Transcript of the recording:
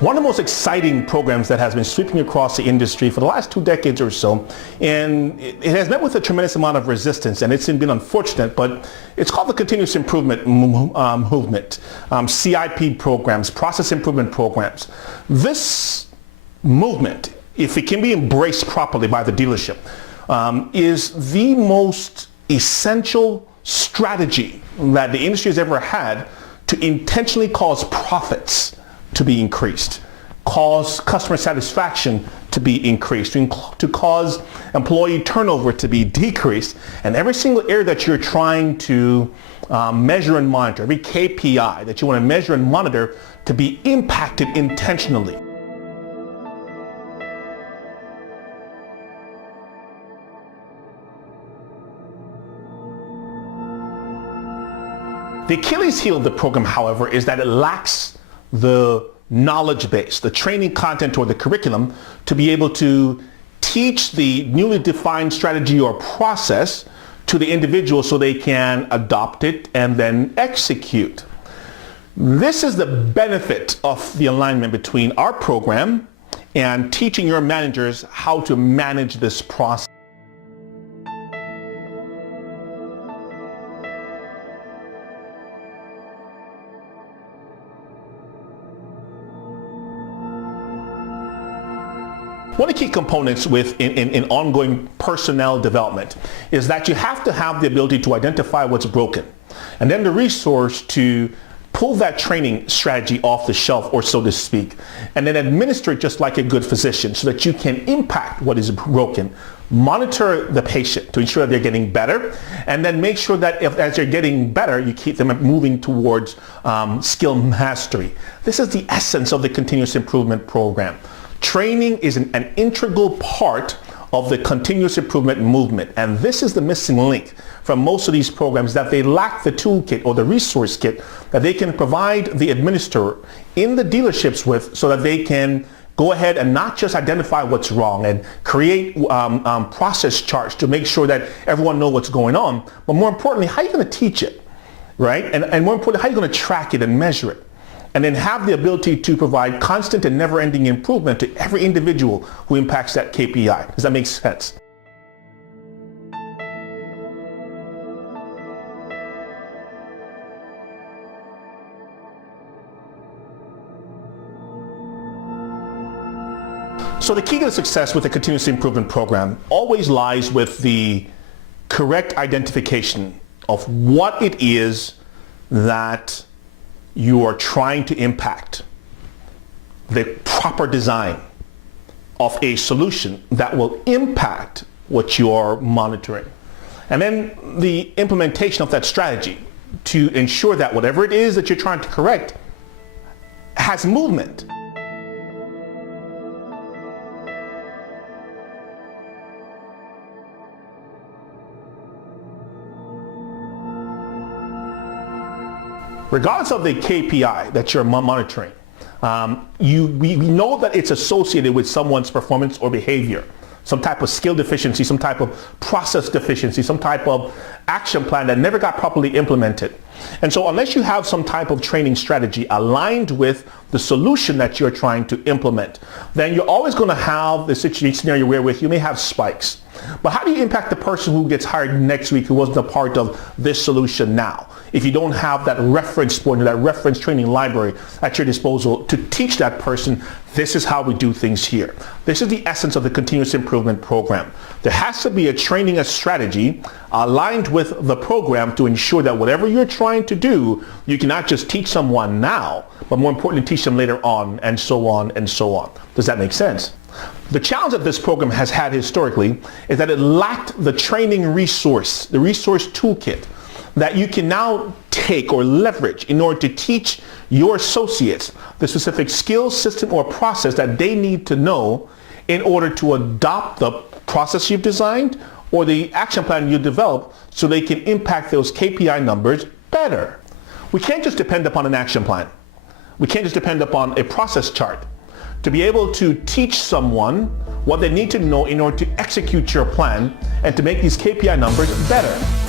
One of the most exciting programs that has been sweeping across the industry for the last 2 decades or so, and it has met with a tremendous amount of resistance, and it's been unfortunate, but it's called the Continuous Improvement Movement. CIP programs, process improvement programs. This movement, if it can be embraced properly by the dealership, is the most essential strategy that the industry has ever had to intentionally cause profits to be increased, cause customer satisfaction to be increased, to cause employee turnover to be decreased, and every single area that you're trying to measure and monitor, every KPI that you want to measure and monitor to be impacted intentionally. The Achilles heel of the program, however, is that it lacks the knowledge base, the training content or the curriculum to be able to teach the newly defined strategy or process to the individual so they can adopt it and then execute. This is the benefit of the alignment between our program and teaching your managers how to manage this process. One of the key components in ongoing personnel development is that you have to have the ability to identify what's broken and then the resource to pull that training strategy off the shelf, or so to speak, and then administer it just like a good physician so that you can impact what is broken, monitor the patient to ensure that they're getting better, and then make sure that as they're getting better, you keep them moving towards skill mastery. This is the essence of the continuous improvement program. Training is an integral part of the continuous improvement movement, and this is the missing link from most of these programs, that they lack the toolkit or the resource kit that they can provide the administrator in the dealerships with, so that they can go ahead and not just identify what's wrong and create process charts to make sure that everyone knows what's going on, but more importantly, how are you going to teach it, right? And more importantly, how are you going to track it and measure it? And then have the ability to provide constant and never-ending improvement to every individual who impacts that KPI. Does that make sense? So the key to success with the continuous improvement program always lies with the correct identification of what it is that you are trying to impact, the proper design of a solution that will impact what you are monitoring, and then the implementation of that strategy to ensure that whatever it is that you're trying to correct has movement. Regardless of the KPI that you're monitoring, we know that it's associated with someone's performance or behavior, some type of skill deficiency, some type of process deficiency, some type of action plan that never got properly implemented. And so unless you have some type of training strategy aligned with the solution that you're trying to implement, then you're always going to have the scenario where you may have spikes. But how do you impact the person who gets hired next week who wasn't a part of this solution now, if you don't have that reference point or that reference training library at your disposal to teach that person, this is how we do things here? This is the essence of the continuous improvement program. There has to be a training, a strategy aligned with the program to ensure that whatever you're trying to do, you can not just teach someone now, but more importantly, teach them later on, and so on and so on. Does that make sense? The challenge that this program has had historically is that it lacked the training resource, the resource toolkit that you can now take or leverage in order to teach your associates the specific skill, system, or process that they need to know in order to adopt the process you've designed or the action plan you develop so they can impact those KPI numbers better. We can't just depend upon an action plan. We can't just depend upon a process chart to be able to teach someone what they need to know in order to execute your plan and to make these KPI numbers better.